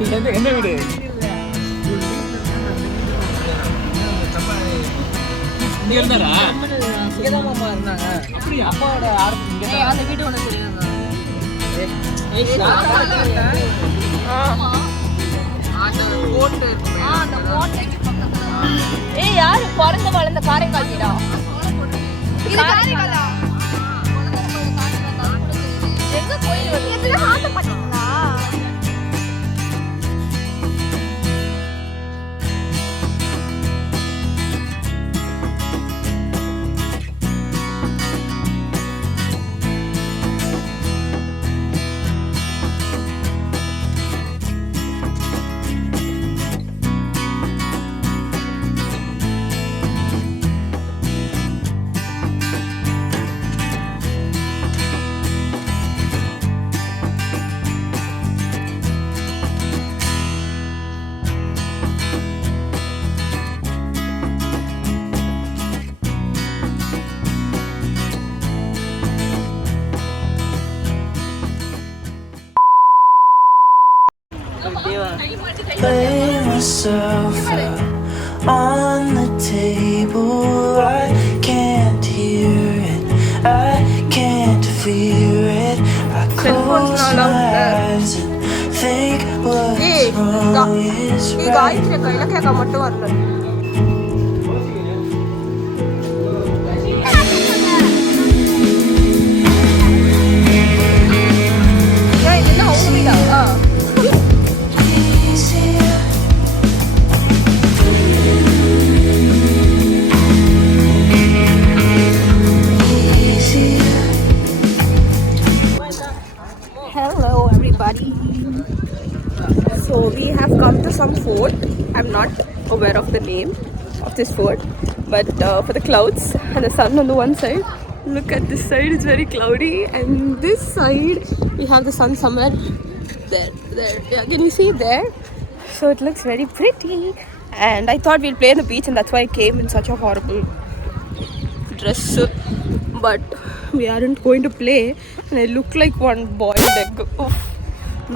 என்ன வீடு? இங்க இருந்தாரா? இங்கதான் மாமா இருந்தாங்க. அப்படியா? அப்பாவோட ஆரம்பம் அந்த வீடு ஒன்று தெரியாது. ஏய் யாரு பிறந்த வளர்ந்த காரைக்கால் வீடா? காரைக்காலா? எங்க கோயில் வந்து எப்படிலாம் ஆட்ட பாத்தீங்களா? Lay myself out on the table. I can't hear it, I can't fear it. I close my eyes and think what's wrong is right. Hello everybody. So we have come to some fort. I'm not aware of the name of this fort, but for the clouds and the sun on the one side, look at this side, it's very cloudy, and this side we have the sun somewhere there. Yeah, can you see there? So it looks very pretty, and I thought we'll play on the beach, and that's why I came in such a horrible dress, but we aren't going to play, and I look like one boiled egg. Oof,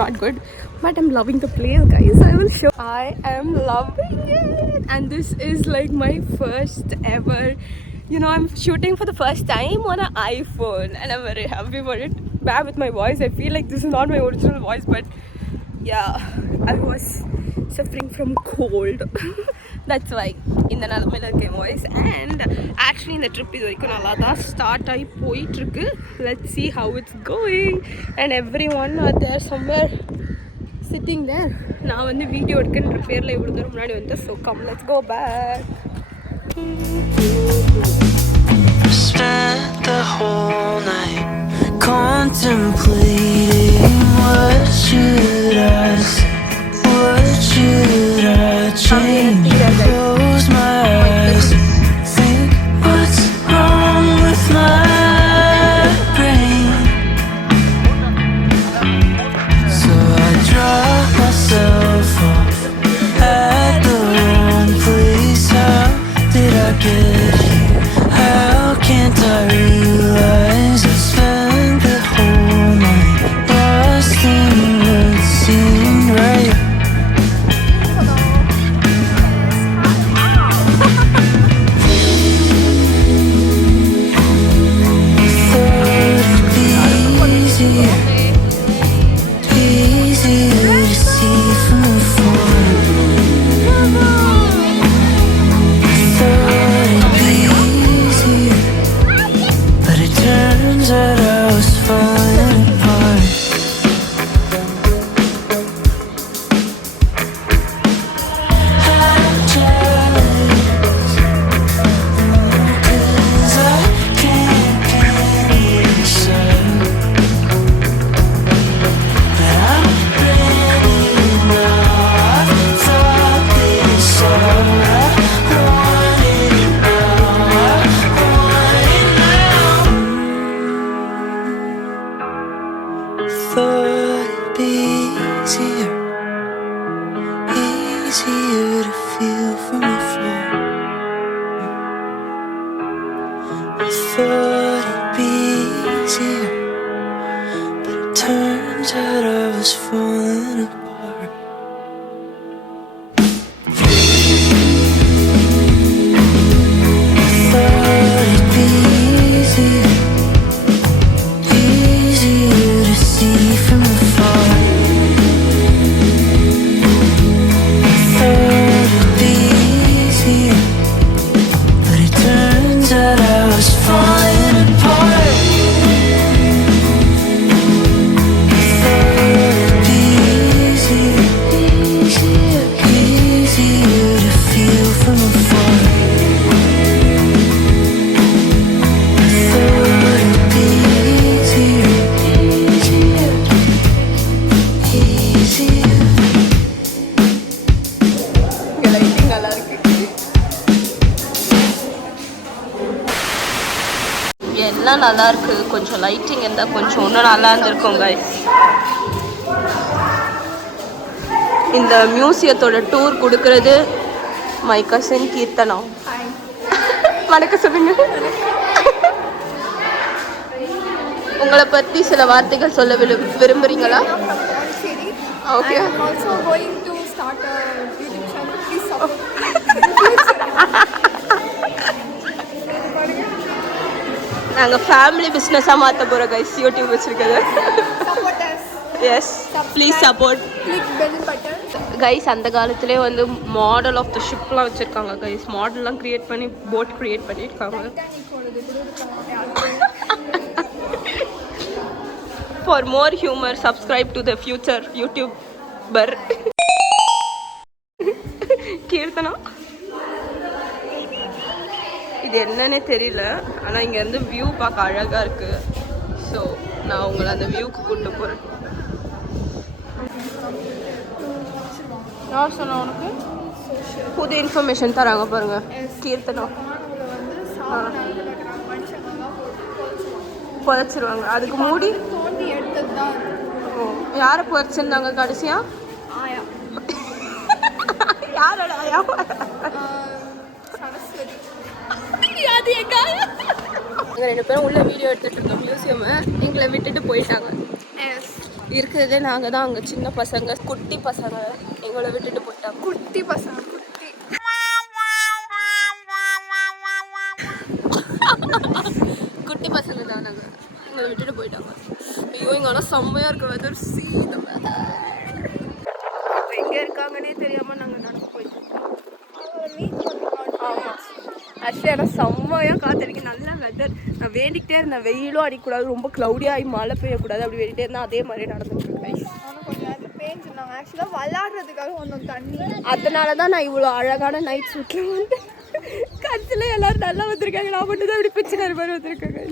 not good, but I'm loving the place, guys. I will show. I am loving it, and this is like my first ever, you know, I'm shooting for the first time on an iPhone, and I'm very happy for it. Bad with my voice, I feel like this is not my original voice, but yeah, I was suffering from cold. That's why இந்த நிலமையில இருக்கேன் voice. And actually இந்த trip இது வரைக்கும் நல்லா தான் start ஆகி போயிட்டுருக்கு. Let's see how it's going, and everyone are there somewhere sitting there. நான் வந்து வீடியோ எடுக்குன்ற பேரில் இவ்வளோ தூரம் முன்னாடி வந்து so come let's go back. Spent the whole night contemplating what should I say, what should I change? Close my eyes, think what's wrong with my brain. So I drop myself off at the wrong place. How did I get here? How can't I realize I spent the whole night lost in what seemed right? Turns out I was falling apart. எல்லாம் நல்லா இருக்கு. கொஞ்சம் lighting இருந்தால் கொஞ்சம் இன்னும் நல்லா இருந்திருக்கும் guys. இந்த மியூசியத்தோட டூர் கொடுக்கறது மை கசின் கீர்த்தனா. வணக்கம் சொல்லுங்க. உங்களை பற்றி சில வார்த்தைகள் சொல்ல விரும்புறீங்களா? ஓகே. நாங்கள் ஃபேமிலி பிஸ்னஸாக மாற்ற போகிறோம் கைஸ். யூடியூப் வச்சுருக்கிறது. Yes, please support guys. அந்த காலத்திலே வந்து மாடல் ஆஃப் த ஷிப்லாம் வச்சுருக்காங்க கைஸ். மாடல்லாம் க்ரியேட் பண்ணி போட் க்ரியேட் பண்ணியிருக்காங்க. For more humour subscribe to the future YouTuber Keerthana. இது என்னன்னே தெரியல, ஆனால் இங்கே வந்து வியூ பார்க்க அழகாக இருக்குது. ஸோ நான் உங்களை அந்த வியூக்கு கூப்பிட்டு போகிறேன். யார் சொன்ன உனக்கு? புது இன்ஃபர்மேஷன் தராங்க பாருங்க கீர்த்தனா. புதைச்சிருவாங்க. அதுக்கு மூடி யாரை புதைச்சிருந்தாங்க கடைசியா? யாரோட ஆயா? எங்கள் 2 பேரும் உள்ள வீடியோ எடுத்துகிட்டு இருக்கோம் மியூசியமை. எங்களை விட்டுட்டு போயிட்டாங்க. இருக்கிறதே நாங்கள் தான். அங்கே சின்ன பசங்க, குட்டி பசங்க எங்களை விட்டுட்டு போயிட்டாங்க. குட்டி பசங்க குட்டி பசங்க தான். நாங்கள் எங்களை விட்டுட்டு போயிட்டாங்க. ஐயோ, இங்கே ஆனால் செம்மையாக இருக்க வெதர். எங்கே இருக்காங்கன்னே தெரியாமல் நாங்கள் நடந்து போயிட்டோம். ஆமாம், ஆக்சுவலி ஆனால் செம்மையாக காற்றடிக்கு. நல்ல வெதர். நான் வேண்டிக்கிட்டே இருந்தேன் வெயிலும் அடிக்கக்கூடாது, ரொம்ப க்ளவுடியாக ஆகி மழை பெய்யக்கூடாது. அப்படி வேண்டிகிட்டே இருந்தேன். அதே மாதிரி நடந்துட்டு இருக்கேன். ஆக்சுவலாக விளாடுறதுக்காக ஒன்றும் தண்ணி. அதனால தான் நான் இவ்வளோ அழகான நைட் ஷூட்டில் வந்து கட்சியில் எல்லோரும் நல்லா வந்திருக்காங்க. நான் மட்டும் தான் இப்படி பிச்சு நிறைய பேர் வந்திருக்கேங்க.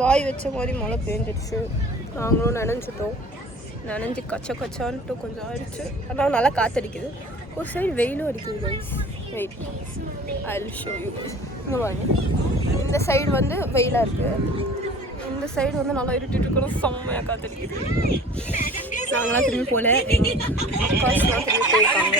வாய் வச்ச மாதிரி மழை பெஞ்சிடுச்சு. நாங்களும் நனைஞ்சிட்டோம். நனைஞ்சு கச்சான்ட்டு கொஞ்சம் ஆயிடுச்சு. ஆனால் நல்லா காற்றடிக்குது. ஒரு சைடு வெயிலும் அடிக்குது guys. Wait, I will show you guys. இங்கே வாங்க. இந்த சைடு வந்து வெயிலாக இருக்குது. இந்த சைடு வந்து நல்லா இருட்டிட்டு இருக்கணும். செம்மையாக காற்றடிக்குது. நாங்களாம் திரும்பி போல. அக்காஸ்லாம் திரும்பி போயிருக்காங்க.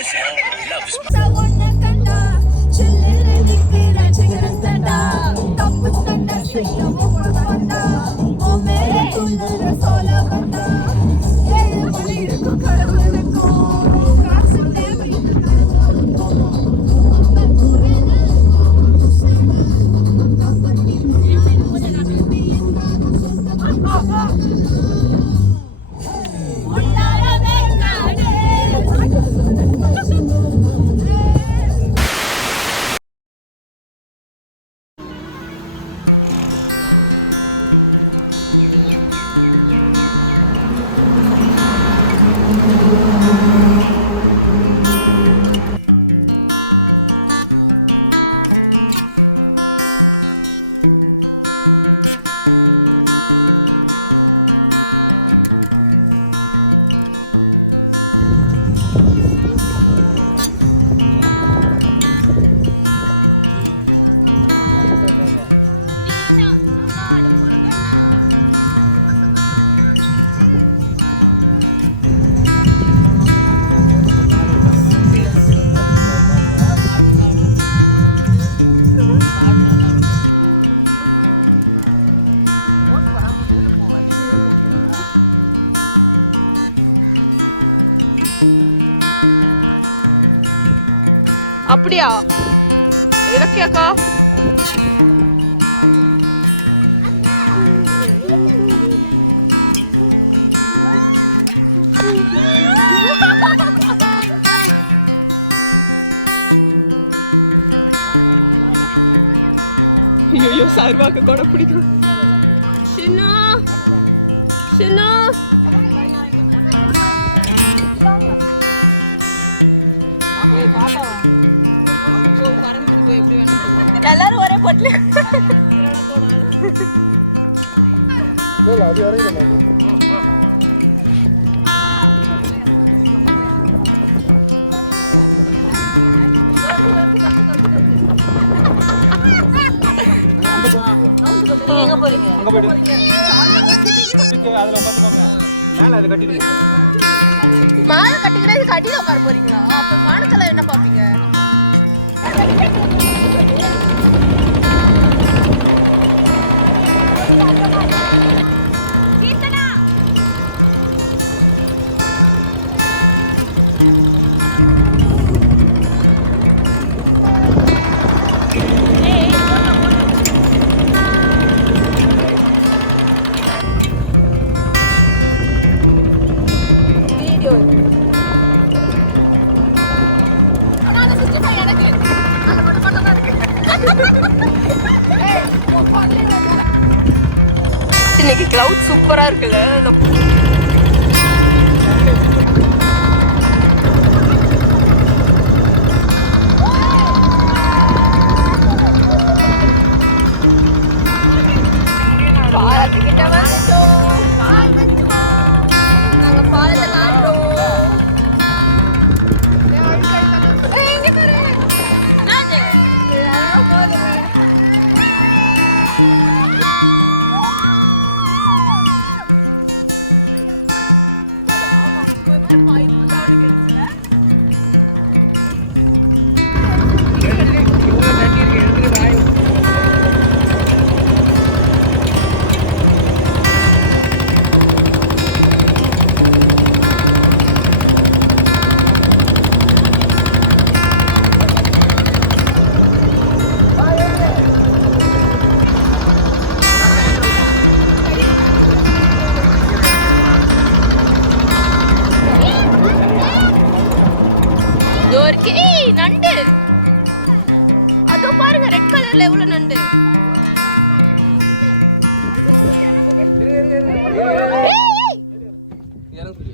அப்படியா? இலக்கியாக்கா ஐயோ சார்பாக்க கூட பிடிக்கும். சின்ன சின்ன எல்லாரும் ஒரே பொட்ல எங்க போறீங்க? அங்க போய்டு. அதுல உட்கார்ந்துக்கோங்க. மேல அது கட்டிடுங்க. மாலை கட்டிக்கிட்டே கட்டில உட்கார போறீங்களா? அப்ப வானத்துல என்ன பாப்பீங்க? இன்னைக்கு கிளவுட் சூப்பரா இருக்குல்ல. பாலத்துக்கிட்ட வந்துட்டோம். நாங்க பாலத்துல ஆடுறோம். நண்டு அதோ பாருங்க, ரெட் கலர்ல எவ்வளவு நண்டு. இறங்கு.